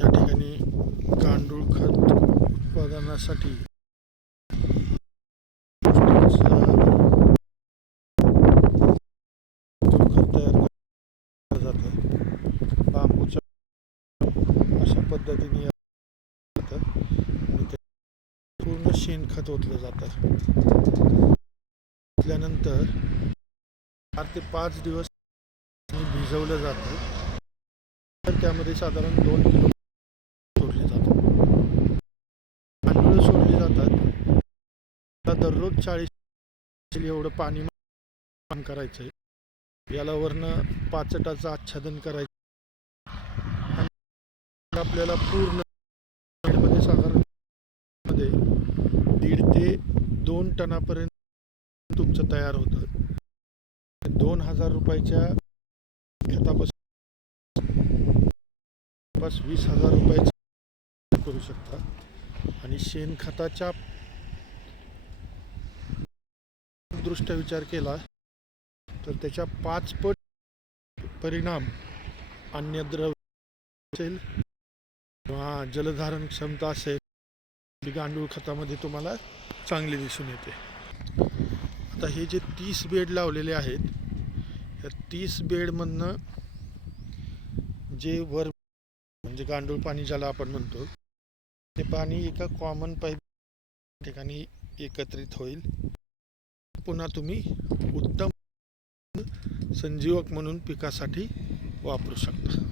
या ठिकाणी गांडूळ खत उत्पादनासाठी खत तयार केलं बांबूच्या अशा पद्धतीने पूर्ण शेणखत ओतलं जातं. ओतल्यानंतर चार ते पाच दिवस भिजवलं जातं. तर त्यामध्ये साधारण दोन किलो आता दररोज चाळीस एवढं पाणी पान करायचं आहे याला वरनं पाचटाचं आच्छादन करायचं आपल्याला पूर्णमध्ये दीड ते दोन टनापर्यंत तुमचं तयार होतं. दोन हजार रुपयाच्या खतापासून वीस हजार रुपयाचं करू शकता. आणि शेणखताच्या दृष्ट्या विचार केला तर त्याच्या पाच पट परिणाम अन्यद्रव्य असेल किंवा जलधारण क्षमता असेल ती गांडूळ खतामध्ये तुम्हाला चांगली दिसून येते. आता हे जे तीस बेड लावलेले आहेत या तीस बेडमधनं जे वर म्हणजे गांडूळ पाणी ज्याला आपण म्हणतो ते पाणी एका कॉमन पाईप ठिकाणी एकत्रित होईल. पुन्हा तुम्ही उत्तम संजीवक म्हणून पिकासाठी वापरू शकता.